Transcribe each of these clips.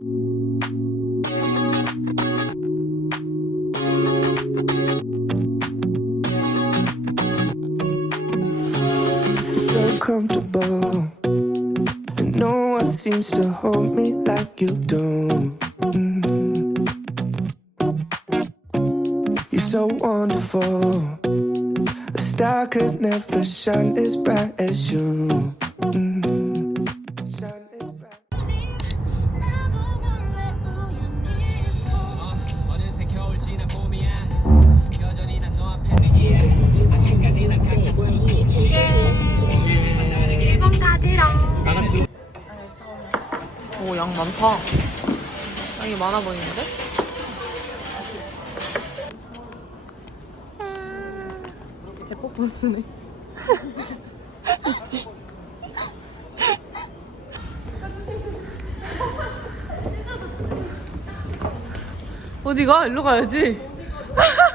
So comfortable. And no one seems to hold me like you do. Mm. You're so wonderful. A star could never shine as bright 많다. 양이 많아 보이는데? 대폭 부스네. 어디가? 일로 가야지.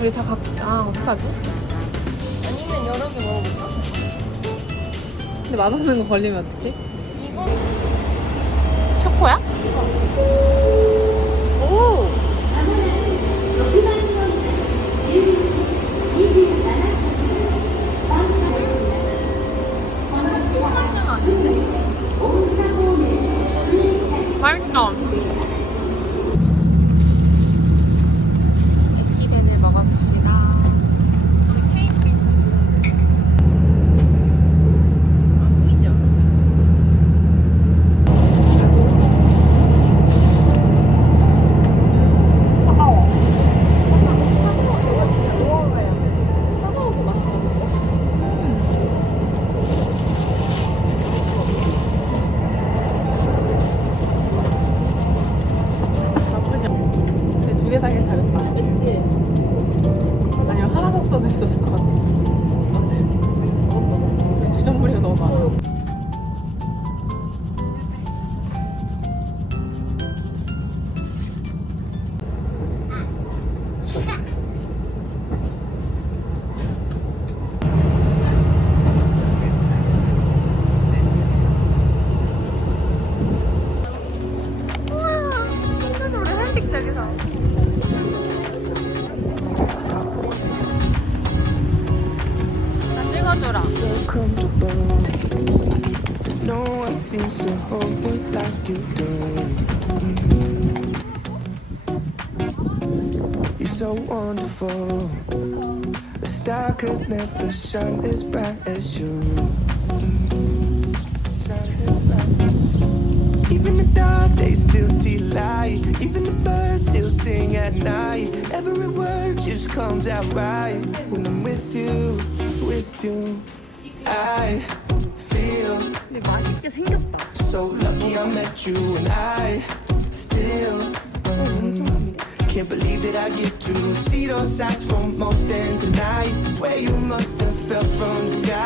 우리 다 각, 아, 어떡하지? 아니면 여러 개 먹어볼까? 근데 맛없는 거 걸리면 어떡해? 초코야? 오! 맛있어. 있었을 것 같아. 주전부리가 너무 많아. No one seems to hold me like you do. You're so wonderful. A star could never shine as bright as you. Even the dark, they still see light. Even the birds still sing at night. Every word just comes out right when I'm with you, with you. I feel 근데 맛있게 생겼다. so lucky I met you, and I still mm, can't believe that I get to to see those eyes for more than tonight. Swear you must have fell from the sky.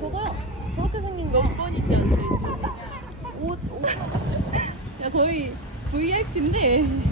저거요. 저렇게 생긴 거. 몇 번인지 안 써있어. 옷, 옷. 야, 거의 VIP인데.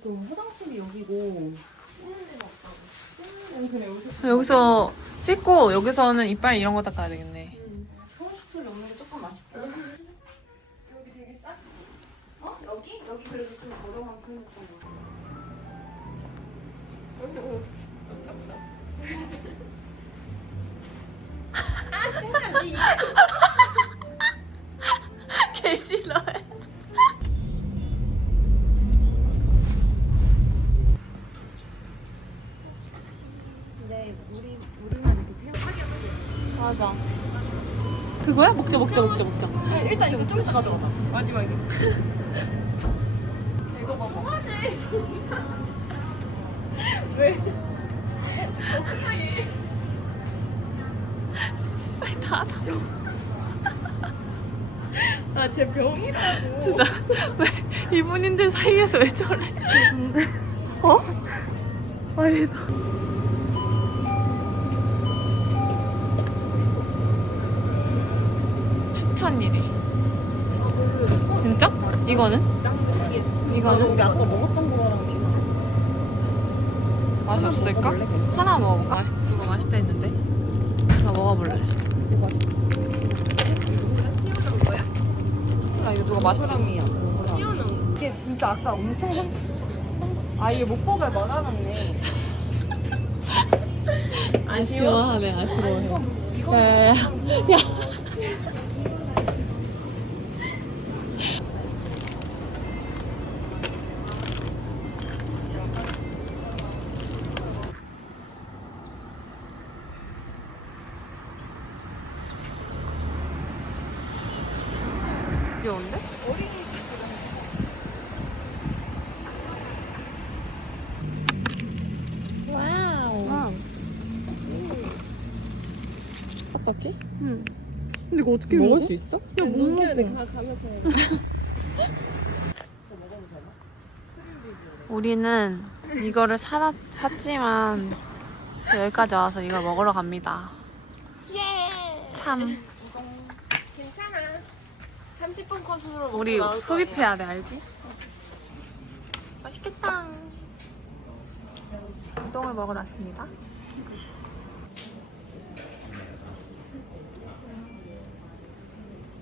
아, 여기 그럼 화장실이 여기고. 여기서 씻고 여기서는 이빨 이런 거 닦아야 되겠네. 거야? 먹자, 먹자, 먹자, 먹자. 일단 이거 좀 이따 가져가자. 마지막에. 빨리 다 다. 아, 제 병이라고. 진짜 왜 이분인들 사이에서 왜 저래? 어? 아니다. 추천 1위. 진짜? 이거는? 이거는? 우리 아까 먹었던 거랑 비슷해. 맛이 없을까? 하나 먹어볼까? 맛있, 이거 맛있다 했는데. 나 먹어볼래. 아 이거 누가 맛있다. 이게 진짜 아까 엄청 선... 아, 이게 목법을 막아놨네. 아쉬워하네 아쉬워해. 이거 야야 귀여운데? 와우. 어떻게? 근데 이거 어떻게 먹을 수 있어? 야, 못 먹어. 그냥 가면서. 우리는 이거를 사, 샀지만 여기까지 와서 이걸 먹으러 갑니다. 참 괜찮아. 30분 컷으로 먹고 우리 나올 거 아니야. 흡입해야 돼 알지? 맛있겠다. 우동을 먹으러 왔습니다.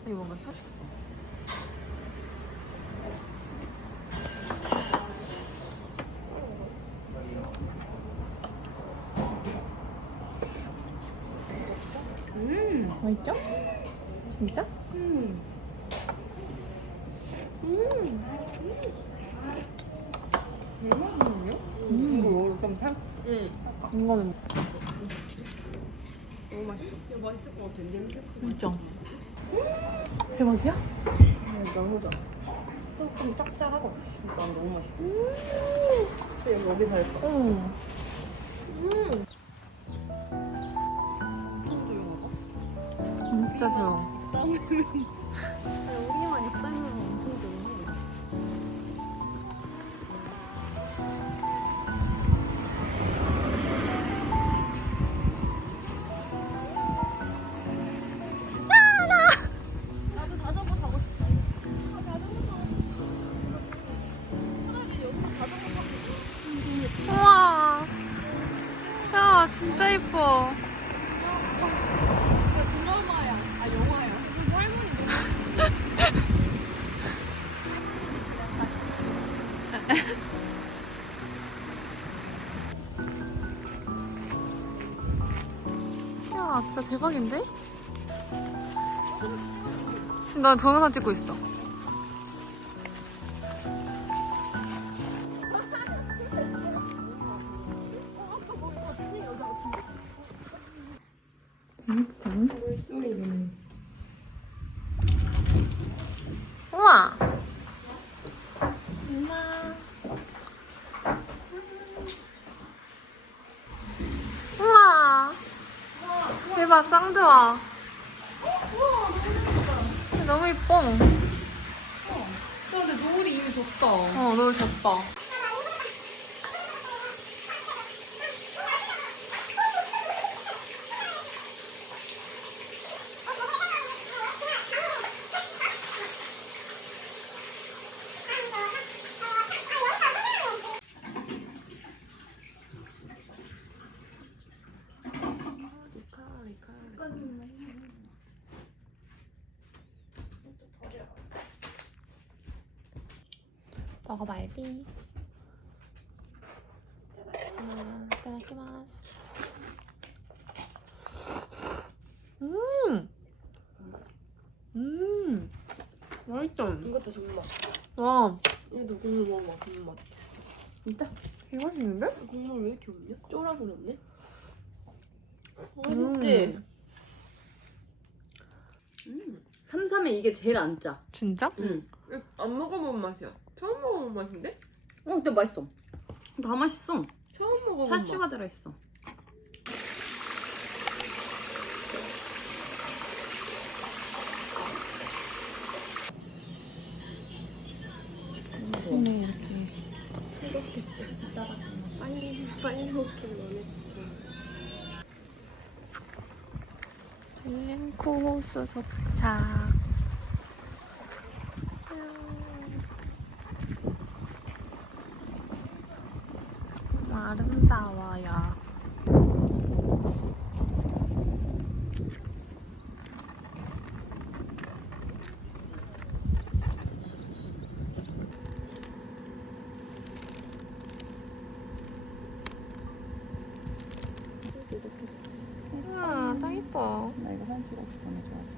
이거 뭔가 사? 음, 맛있죠? 진짜? 이거는 너무 맛있어. 이거 맛있을 것 같아. 냄새. 진짜 대박이야? 너무 좋아. 조금 짭짤하고. 난 너무 맛있어. 근데 여기서 할 거야. 응. 진짜 좋아. 이뻐. 드라마야. 아 야, 진짜 대박인데? 지금 나 동영상 찍고 있어. 우와. 엄마. 우와. 대박 짱 좋아. 너무 이뻐. 근데 노을이 이미 졌다. 어, 너무 좋다. 먹어봐야지. 음, 이따다키마스. 음! 음! 맛있다. 이것도 정말. 와, 얘도 국물 먹어봐. 국물 맛. 진짜? 되게 맛있는데? 국물 왜 이렇게 없냐? 쫄아서 없네. 맛있지? 음. 삼삼에 이게 제일 안 짜. 진짜? 응. 안 먹어본 맛이야. 처음 먹어본 맛인데? 어, 근데 맛있어. 다 맛있어. 처음 먹어본 맛. 차슈가 들어있어. 아침에 이렇게. 빨리 빨리 원해. 벨렌코 호수 도착. 아름다워요. 우와, 짱 이뻐. 나 이거 사진 찍어서 보내줘야지.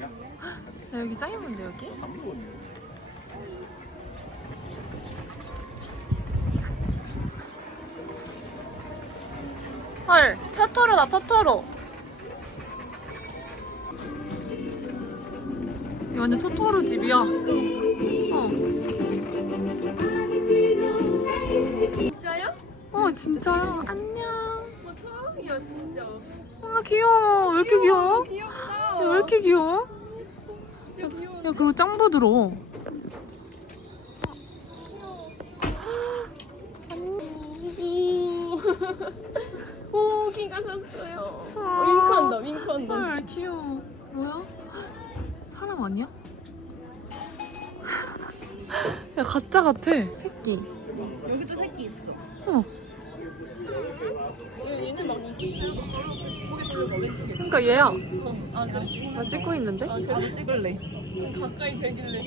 야, 여기 짱 예쁜데 여기? 헐 토토로다 토토로 이 완전 토토로 집이야 어. 진짜요? 어 진짜요? 안녕 어, 처음이야 진짜. 아 귀여워 왜 이렇게 귀여워? 귀엽다. 야, 왜 이렇게 귀여워? 진짜 귀여워. 야 그리고 짱 부드러워 오, 키가 섰어요. 아. 윙크한다, 윙크한다. 헐 귀여워 뭐야? 사람 아니야? 야 가짜 같아 새끼 여기도 새끼 있어. 어 얘는 막 있어. 거기 돌려봐, 왼쪽에. 그러니까 얘야 아, 그래, 지금. 나 찍고 있는데? 아, 나도 찍을래. 가까이 되길래.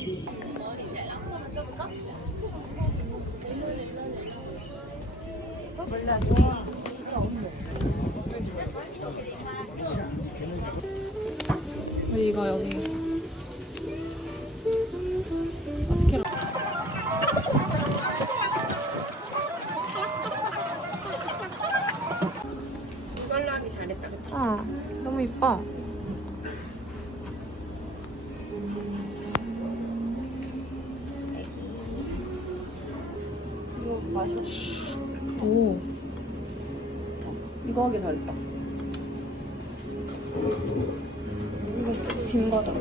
이거 여기 너무 이뻐 이거 마셔. 오 이거 하기 잘했다. 이거 긴 거다.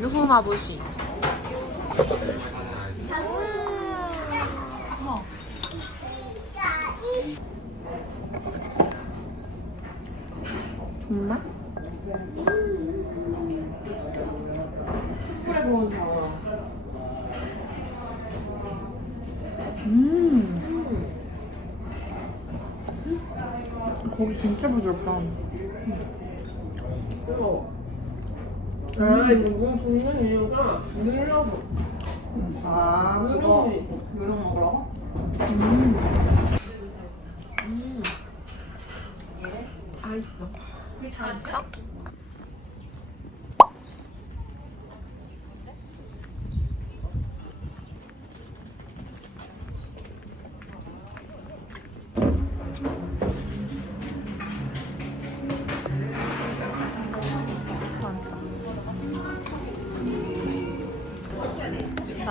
유후마부시 정말? 음. 고기 진짜 부드럽다. 아 이거 눈 붓는 이유가 눌려서. 아, 그거 요령 먹으라고?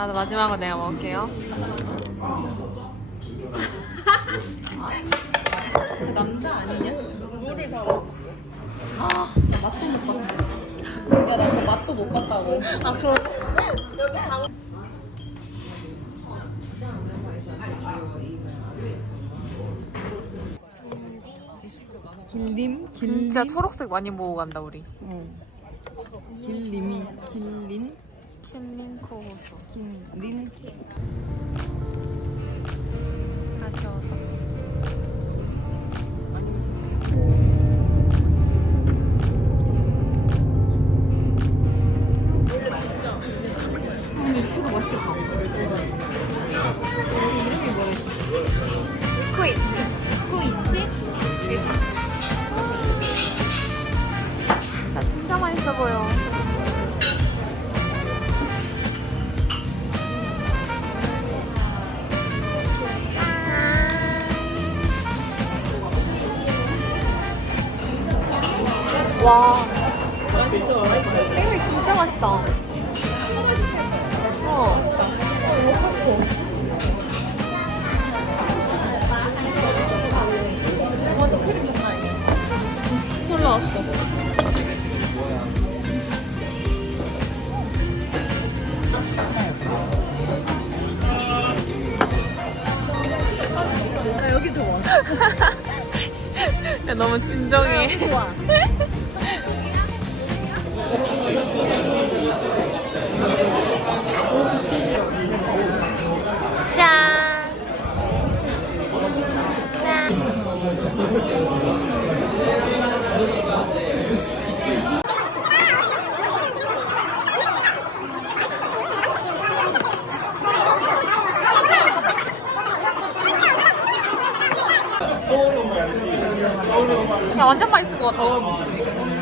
나도 마지막으로 내가 먹을게요. 남자 아니냐? 물을 다 먹어. 아, 맛도 못 봤어. 야, 나그 맛도 못 봤다고. 아, 그럼. 길림? 진짜 초록색 많이 모으고 간다, 우리. 응. 길림이, 길린? 맛있겠다. 쿠이치. 쿠이치? 나 진짜 맛있어 보여. 와. 생맥 진짜 맛있다. 어. 올라왔어. 나 여기 좋아. 야, 너무 진정해. 좋아. 짠. 짠. 야 완전 맛있을 것 같아.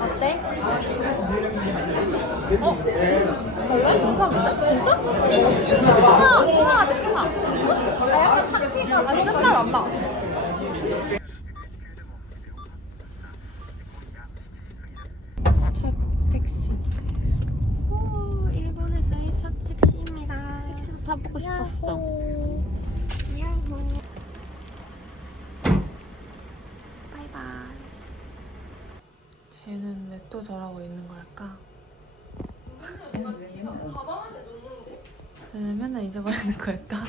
어때? 어? 달라? 괜찮은데? 진짜? 청아, 청아 같아, 청아. 약간 착티가 아, 쓴맛 안 나. 첫 택시. 오, 일본에서의 첫 택시입니다. 택시도 타보고 싶었어. 야호. 바이바이. 쟤는 왜 또 저러고 있는 걸까? 쟤는 맨날 잊어버리는 걸까?